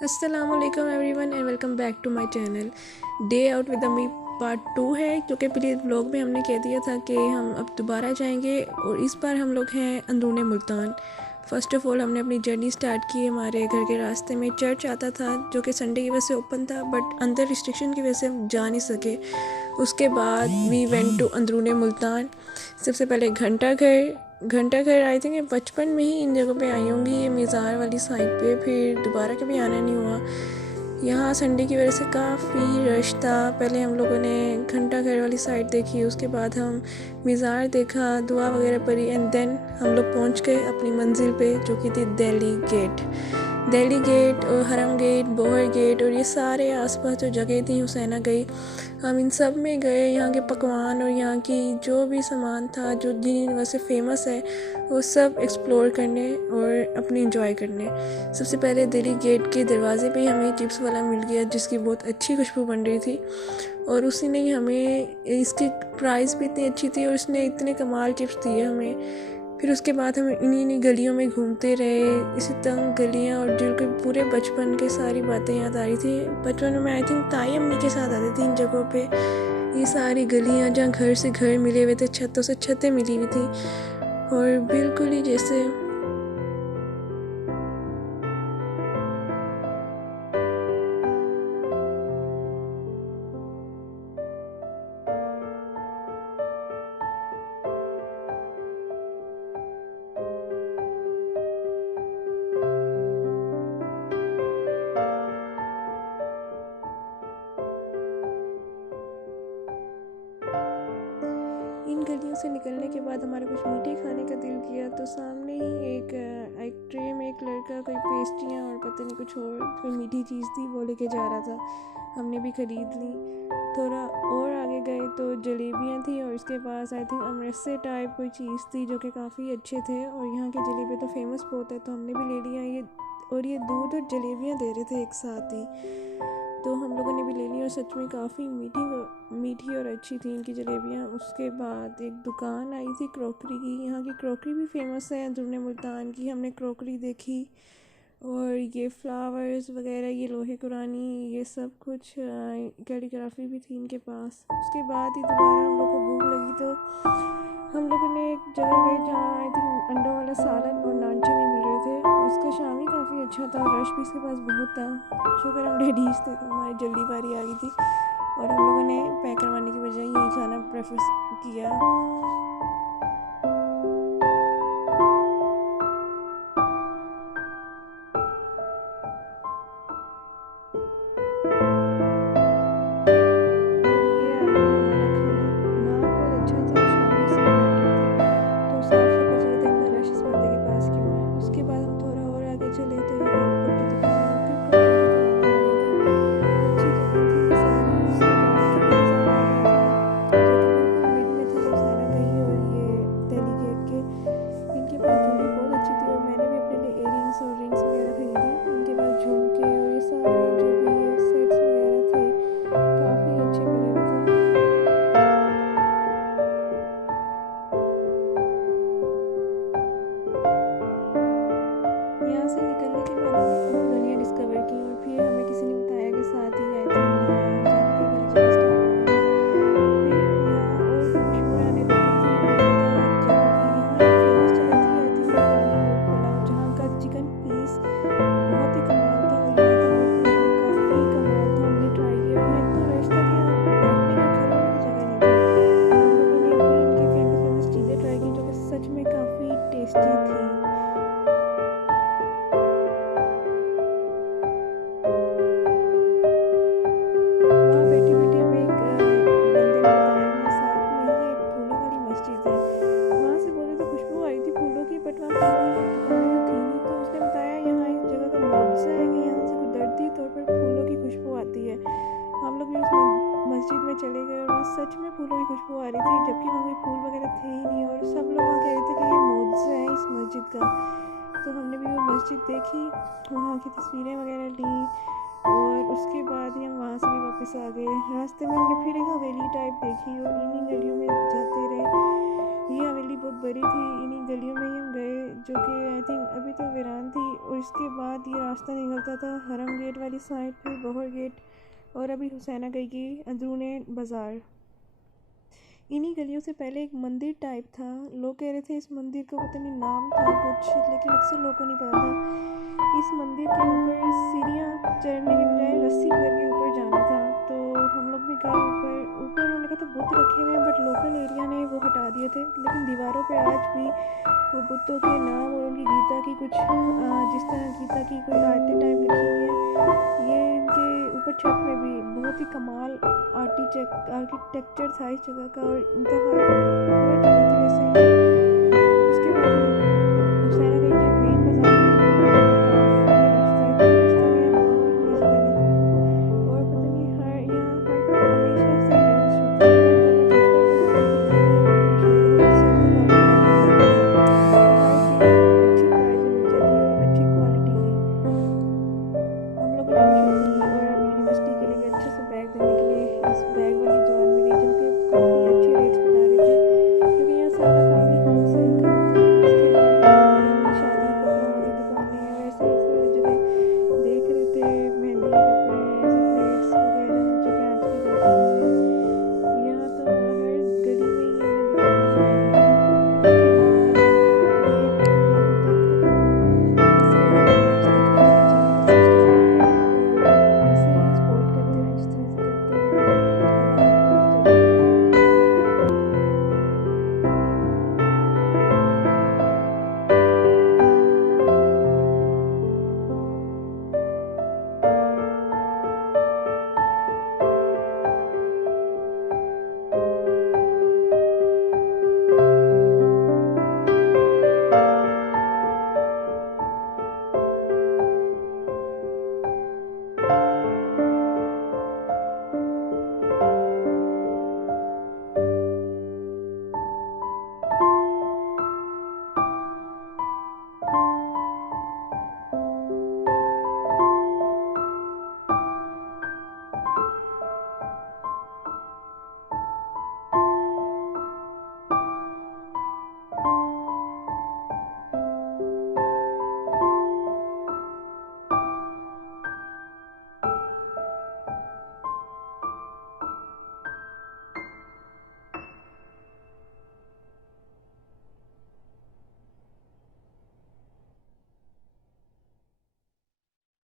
अस्सलामुअलैकुम everyone and welcome back to my channel. Day out with अमी part 2 है, क्योंकि पिछले ब्लॉग में हमने कह दिया था कि हम अब दोबारा जाएंगे और इस बार हम लोग हैं अंदरूने मुल्तान। फ़र्स्ट ऑफ़ ऑल हमने अपनी जर्नी स्टार्ट की। हमारे घर के रास्ते में चर्च आता था जो कि संडे की वजह से ओपन था, बट अंदर रिस्ट्रिक्शन की वजह से हम जा नहीं सके। उसके बाद वी वेंट टू अंदरूने मुल्तान। सबसे पहले घंटा घर आई थिंक बचपन में ही इन जगहों पे आई होंगी, ये मीज़ार वाली साइड पे, फिर दोबारा कभी आना नहीं हुआ। यहाँ संडे की वजह से काफ़ी रश था। पहले हम लोगों ने घंटा घर वाली साइड देखी, उसके बाद हम मीज़ार देखा, दुआ वगैरह पढ़ी एंड देन हम लोग पहुँच गए अपनी मंजिल पे जो कि थी दिल्ली गेट और हरम गेट, बोहर गेट और ये सारे आसपास जो जगह थी, हुसैना गई, हम इन सब में गए। यहाँ के पकवान और यहाँ की जो भी सामान था जो जिन वजह से फेमस है वो सब एक्सप्लोर करने और अपनी इंजॉय करने। सबसे पहले दिल्ली गेट के दरवाजे पे हमें चिप्स वाला मिल गया जिसकी बहुत अच्छी खुशबू बन रही थी, और उसी ने हमें, इसकी प्राइस भी इतनी अच्छी थी और उसने इतने कमाल चिप्स दिए हमें। फिर उसके बाद हम इन्हीं गलियों में घूमते रहे, इसी तंग गलियाँ, और जो कि पूरे बचपन के सारी बातें याद आ रही थी। बचपन में मैं आई थिंक ताई अम्मी के साथ आती थी इन जगहों पे। ये सारी गलियाँ जहाँ घर से घर मिले हुए थे, छतों से छतें मिली हुई थी, और बिल्कुल ही जैसे इन गलियों से निकलने के बाद हमारा कुछ मीठे खाने का दिल किया, तो सामने ही एक ट्रे में एक लड़का कोई पेस्ट्रियाँ और पता नहीं कुछ और कोई मीठी चीज़ थी वो लेके जा रहा था। हमने भी ख़रीद ली। थोड़ा और आगे गए तो जलेबियाँ थी और इसके पास आई थिंक अमरसे टाइप कोई चीज़ थी जो कि काफ़ी अच्छे थे, और यहाँ के जलेबी तो फेमस बहुत है तो हमने भी ले लिया ये। और ये दूध और जलेबियाँ दे रहे थे एक साथ ही, तो हम लोगों ने भी ले ली और सच में काफ़ी मीठी और अच्छी थी इनकी जलेबियाँ। उसके बाद एक दुकान आई थी क्रॉकरी की। यहाँ की क्रॉकरी भी फेमस है अंदरूनी मुल्तान की। हमने क्रॉकरी देखी और ये फ्लावर्स वगैरह, ये लोहे कुरानी, ये सब कुछ कैलीग्राफी भी थी इनके पास। उसके बाद ही दोबारा हम लोग को भूख लगी तो हम लोगों ने एक जगह गए जहाँ आई थिंक अंडों वाला सालन और नानचे भी मिल रहे थे। उसका शाम ही काफ़ी अच्छा था, रश भी इसके पास बहुत था। शुक्र हम लेडीज़ थे तो हमारी जल्दी बारी आ गई थी और हम लोगों ने पैक करवाने की बजाय यही खाना प्रेफर किया। और ये आ गया हमारा खाना। नान बहुत अच्छा था और शामी इसमें बैटर थी, तो साफ साफ पता चला था इतना रश इस बंदे के पास क्यों है। उसके बाद हम थोड़ा और आगे चले तो ये हॉट पॉट की दुकान है, फिर क्रॉकरी की दुकानें आ गई थी। अच्छी जगह थी ये सारी। उसके बाद जो मीज़ार आ गया था जो कि बिल्कुल मिड में था हुसैना गई और ये दिल्ली गेट के। इनके पास ज्वेलरी बहुत अच्छी थी और मैंने भी अपने लिए इयररिंग्स और रिंग्स वगैरह खरीदी। इनके पास झुमके और ये सारे जो भी ये सेट्स वगैरह थे काफ़ी अच्छे बने हुए थे। यहाँ से निकलने के बाद हमने और गलियाँ डिस्कवर की और फिर हमें किसी ने बताया कि साथ ही आई थिंक हुसैना की वाली जगह स्टार्ट होना है। फिर यहाँ और भी मशहूर आने लगी थी जगह जो कि यहाँ एक फेमस जगह थी आई थिंक मुल्तानी मोग पुलाव, जहाँ का चिकन पीस बहुत ही कमाल था और यहाँ का मोग पुलाव भी काफ़ी कमाल था। हमने ट्राई किया और यहाँ इतना रश था कि यहाँ बैठने की और खड़े होने की जगह नहीं थी। हम लोगों ने भी इनकी फेमस चीज़ें ट्राई की जो कि सच में काफ़ी टेस्टी थी। वहाँ बैठे बैठे हमें एक बंदे ने बताया मेरे साथ में ही एक फूलों वाली मस्जिद है। वहाँ से बोले तो खुशबू आ रही थी फूलों की, बट वहाँ फूलों की कोई दुकानें तो थी नहीं, तो उसने बताया यहाँ इस जगह का मुआवजा है कि यहाँ से कुदरती तौर पर फूलों की खुशबू आती है। हम लोग भी उस मस्जिद में चले गए और वहाँ सच में फूलों की खुशबू आ रही थी, जबकि वहाँ कोई फूल वगैरह थे ही नहीं, और सब लोग वहाँ कह रहे थे कि ये मुआवजा है इस मस्जिद का। तो हमने भी वो मस्जिद देखी, वहाँ की तस्वीरें वगैरह ली और उसके बाद ही हम वहाँ से भी वापस आ गए। रास्ते में हमने फिर एक हवेली टाइप देखी और इन्हीं गलियों में जाते रहे। ये हवेली बहुत बड़ी थी। इन्हीं गलियों में ही हम गए, जो कि आई थिंक अभी तो वीरान थी। और इसके बाद ये रास्ता निकलता था हरम गेट वाली साइड पे, बहर गेट, और अभी हुसैना गई की अंदरूने बाज़ार। इन्हीं गलियों से पहले एक मंदिर टाइप था। लोग कह रहे थे इस मंदिर का पता नहीं नाम था कुछ, लेकिन अक्सर लोगों को नहीं पता था। इस मंदिर के ऊपर सीढ़ियाँ चढ़ने के बजाय रस्सी करके ऊपर जाना था। तो हम लोग भी गए ऊपर। उन्होंने कहा था बुत रखे हुए हैं, बट लोकल एरिया ने वो हटा दिए थे। लेकिन दीवारों पे आज भी वो बुतों के नाम और उनकी गीता की कुछ जिस तरह गीता की कोई आयतें टाइप लिखी हुई है। ये इनके ऊपर छत में भी बहुत ही कमाल आर्किटेक्चर था इस जगह का, और इंतहा खूबसूरत जगह थी वैसे ही। उसके बाद हम हुसैना गई के